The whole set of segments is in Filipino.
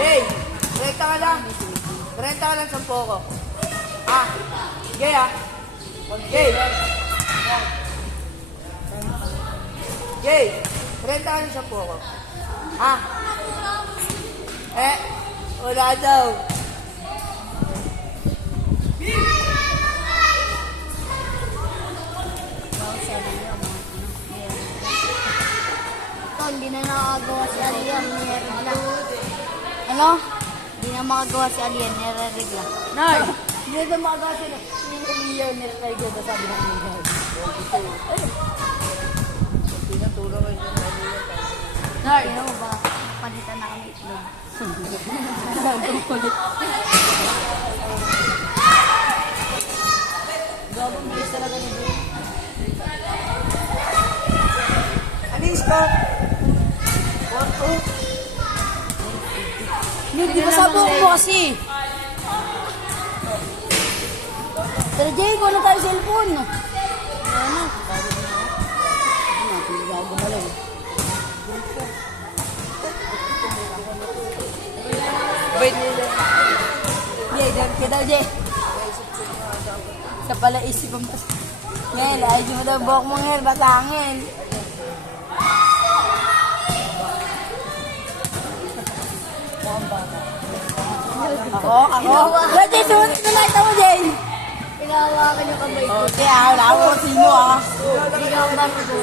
Jay, 30 ka lang. 30 ka lang sa poko. Jay Jay. Jay, 30 ka lang sa poko. Wala daw. Hindi na nakagawa si Alien, nireregla. Ano? Hindi na makagawa si Alien, nireregla. Nay! Hindi na makagawa si Alien, nireregla. Sabi ng Alien. Pinatulong kayo sa Alien. Nay! Pero ba, palitan na kami itlog. Gabang bilis talaga ni Jay. Ano yung score? 4-2. Di ba sabi ko kasi? Pero Jay, kung ano tayo cellphone? Ano? Wait nila. Jay, dahil ka daw, Jay. Sa pala isip ang pas. Ngayon, ayos mo daw buhok mo ngayon, batangin. Ako? Jay, sumunod na lang ito mo, Jay. Pinahawakan yung kamay ko. Okay, wala ako sino, Hindi ka ako dapat ko.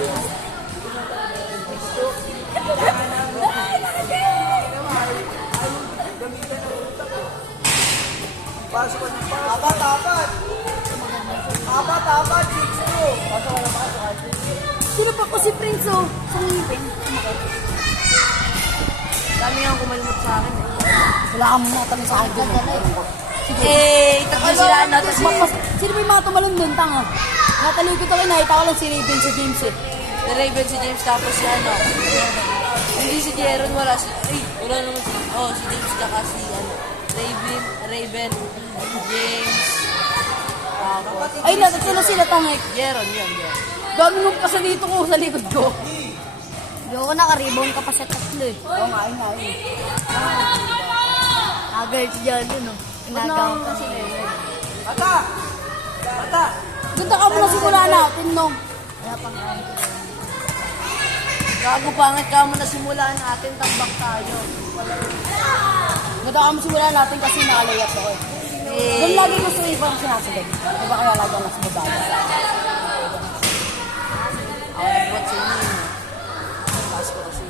Pasok ko ng apat. Apat, 6-2. Pasok ko ng pasok. Sino pa ko si Prince, oh? Sa ngipin. Dami nga kumalmot sa akin. Wala kang mga tanong sa akin doon. Tatlo sila na. Sino ba yung mga tumalon doon, tanga? Natalikot ako, nakita ko lang si Raven si James, eh. Si Raven, si James, tapos si ano. Hindi si Jeron, wala si... wala naman si... si James, tsaka si ano. Raven, James. Ay, natutulog sila, tanga. Jeron, yan. Dami nung pa sa dito ko, sa likod ko. Hindi ako nakaribon ka pa sa tatlo, eh. Oo, nga. Agad dyan, yun, oh. Inagaw ka sila, eh. Bata! Ganda ka muna simula natin, no? Wala pang kain. Gago pangit ka muna simulaan natin, tambak tayo. Ganda ka muna simula natin kasi nakalayat ako, eh. Doon lagi ko sa ibang sinasagad. Diba kaya lagi ako sa babae? Ako nagbuhat sa inyo. Taas ko kasi.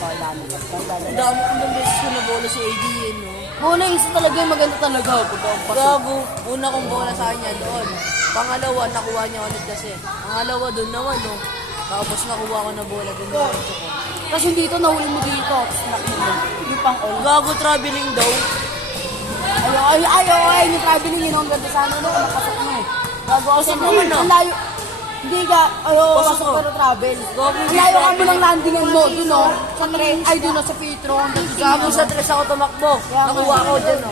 Ang dami kong beses ko na bola si AD yun, no? Muna isa talaga yung maganda talaga. Gago, una kong bola sa kanya doon. Pangalawa, nakuha niya ulit kasi. Pangalawa doon naman, no? Tapos nakuha ko na bola doon naman ko. Kasi dito, nahuli mo dito. Snack mo doon. Yung pang all. Gago, traveling daw. Ayaw, yung traveling yun. Ang ganda sana doon. Nakasok mo eh. Gago, Pasok naman, no? Ang layo. Hindi ka, Pasok pasok ko. pero travel. Gago, Ang layo ka mo ng landingan mo. Doon, no? Sa train, ay doon na sa Petro. Gago sa tres ako tumakbo. Nakuha ko dyan, no?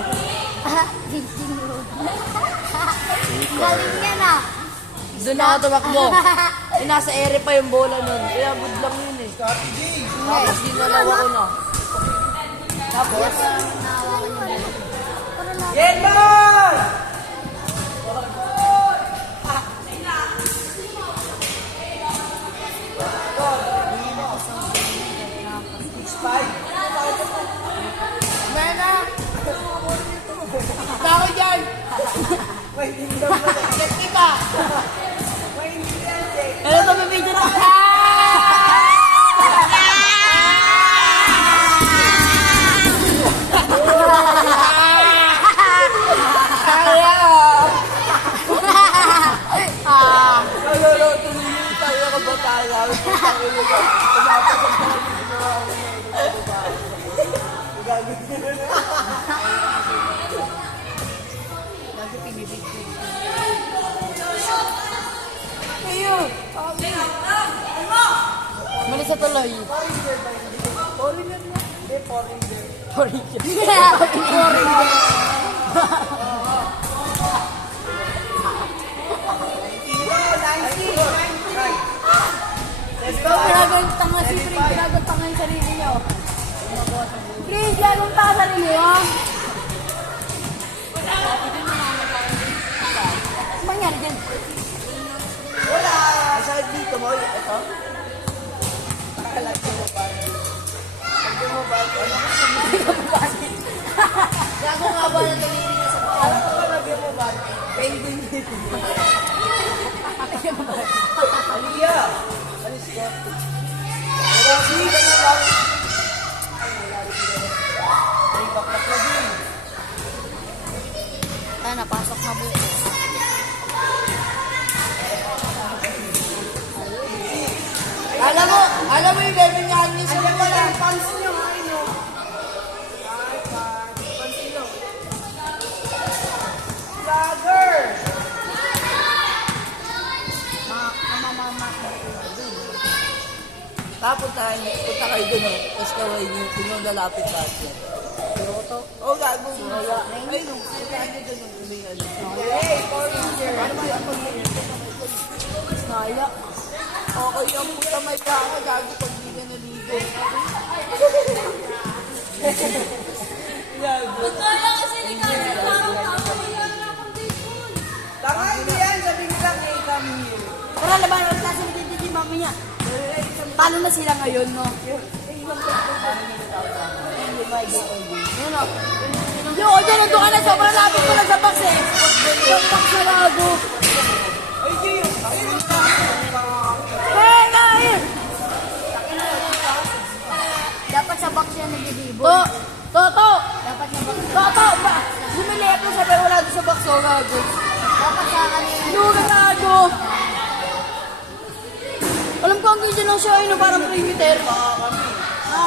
Galing niya na. Doon ako tumakbo. Nasa ere pa yung bola nun. Kaya good lang yun eh. Tapos dinalawa ko na. Tapos? Yellow! Nana! Tao dyan! May tindam na rin. Get pa! May tindam din. Ano ito, may video na? Tuloy tayo ka ba tayo? Mali sa tuloy. Foreigner na. Hindi, foreigner. Ikaw, pinagantanga si Pring, pinagantanga yung sarili niyo. Please, anong pa sarili mo? Ano mangyari dyan? Wala! Aside dito mo, ito. Nakalat mo ba? Sabi mo ba? Gago nga ba na daliri niya sa paa? Alam mo ba lagyan mo ba? Penguin dito. Aliyah! Alis ka. Grabe ka na lang. Ay, bakit na din? Ah, napasok na buko. Alam mo yung level niya niya sa mga lang. Pants niyo, ay no. Ay, pants niyo. Vlogger! Tapos punta kayo dun, oh. Tapos kaway niyo, kung yung lalapit ba siya. Oh, gago. Ay, nung punta niyo dun, nung may ano. Hey, foreigner! Ano ba yung Naya. okay, yung puta may plaka, gago pag hindi ka naligo. Kaya kasi ni Kasi parang kakawilan na akong baseball. Tanga, hindi yan. Sabi ko lang, eh, kami yun. Tara, laban. Wala kasi hindi mami niya. Paano na sila ngayon, no? Yun, no? Yung o dyan, nandun ka na. Sobrang lapit mo lang sa box, eh. Yung box na lago. Ay, Gio! Ayun yung Hey, guys! Dapat sa box yan nag-dibon. Toto! Dapat sa box. Toto! Bumili ako sa pero wala doon sa box, oh, gago. Dapat sa kanina. Yung gago! Alam ko ang gilid lang siya, no, parang perimeter.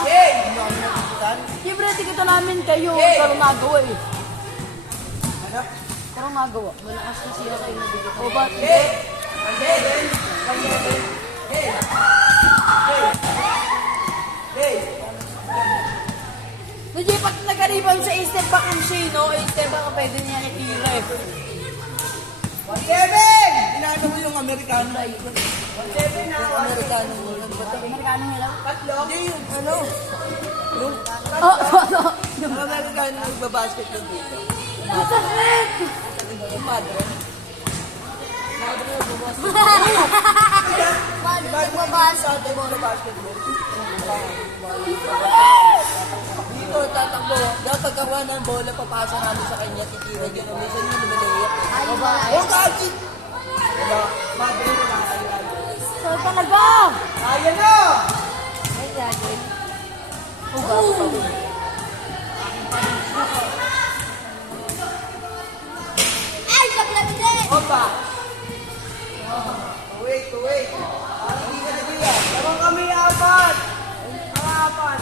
Hey! Hindi ako nakikitan. Siyempre, tikita namin kayo. Hey! Pero nagawa, eh. Ano? Pero nagawa. Malakas na siya kayo nabigit. O, ba't? Hey! Hey! Hey! Hey! Hindi pa nagkariban sa step back and shay, no? Step back ka pwede niya itira, eh. Kevin! Inaano mo yung Amerikano? Kevin na. Amerikano mo. Amerikano nila? Tatlo? Hindi yung ano. Yung Oh, ano? yung Amerikano nagbabasket na dito. Masakit! Yung padre. Magbabasa. Basketball. Dito, tatakbo. Dapat pagkakuha ng bola, papasa namin sa kanya, titira yun. Minsan yun, lumalayap eh. Ay, ba? Oh, kagit! Diba? Madre mo lang kayo. So, talaga! Kaya na! Ay, gagawin. Ay, sablabide! Opa! Wait. Parang hindi ka na diyan. Tawang kami apat! Mga apat!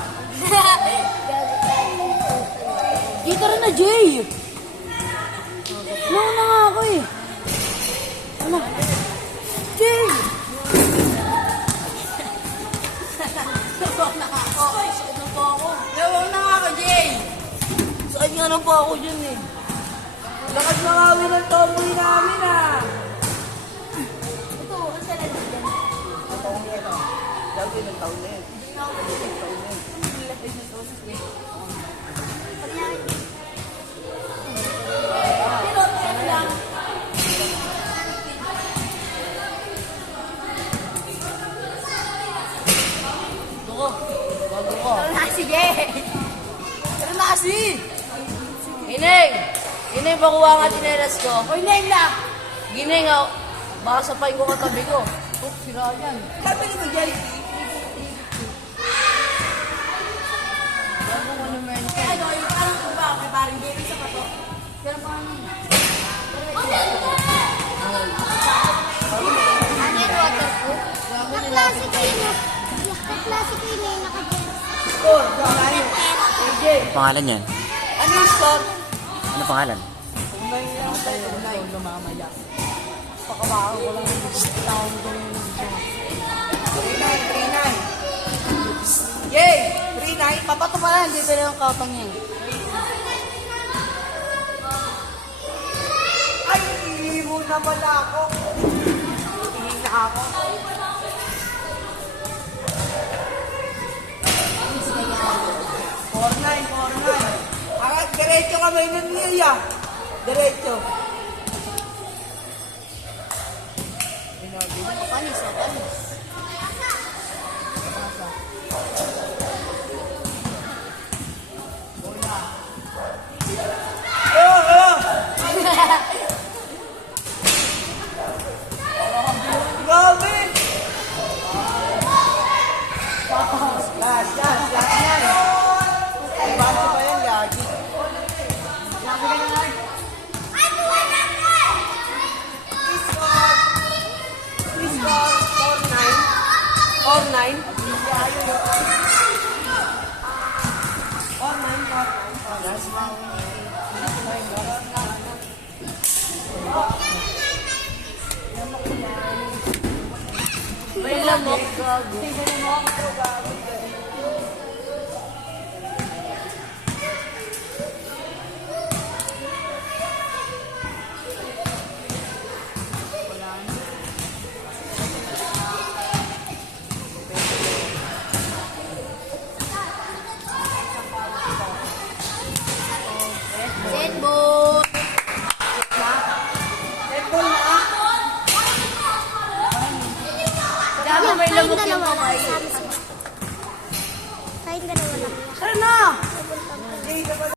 Dito rin na, Jay! Nauna nga ako, eh. Ano? Jay! Tawang na nga ako, Jay! Saan nga na po ako dyan eh? Lakad makawi ng tomboy namin ah! Ito, ang sarap dyan. Taon na ito. Gagawin ng taon na ito. Bago ko. Tara na, sige! Tara na kasi! Ineng, pakuha nga tinelas ko. Hoy, Neng na! Gineng, baka sapay ko katabi ko. Oh, sira yan. Sabi ni mo, Jay! Bago ko naman. Ano, yung parang iba, may parang game sa pato. Pero paano? Ano yung waterproof? Bago nilapit ko. Classic yun eh, Score! Tayo! AJ! Pangalan yan? Ano yung score? Ano pangalan? Unay lang tayo. Unay. mamaya. Pakabaho ko lang yung tawag ko yung 3-9. Yay! 3-9. Papato pa lang, hindi pwede yung kapang yan. Ay, hindi mo naman ako. Tingin na ako. Please, kaya. 4-9. Diretso kamay ng Lilia. Diretso. Panis, panis. Grabe! Last yan. Ay, bago pa yan, gagi. Please call 49. 49. May lamok. Zenbo. Dami may lamok yung dalawa kamay. lang. Kahit dalawa lang. Tara na!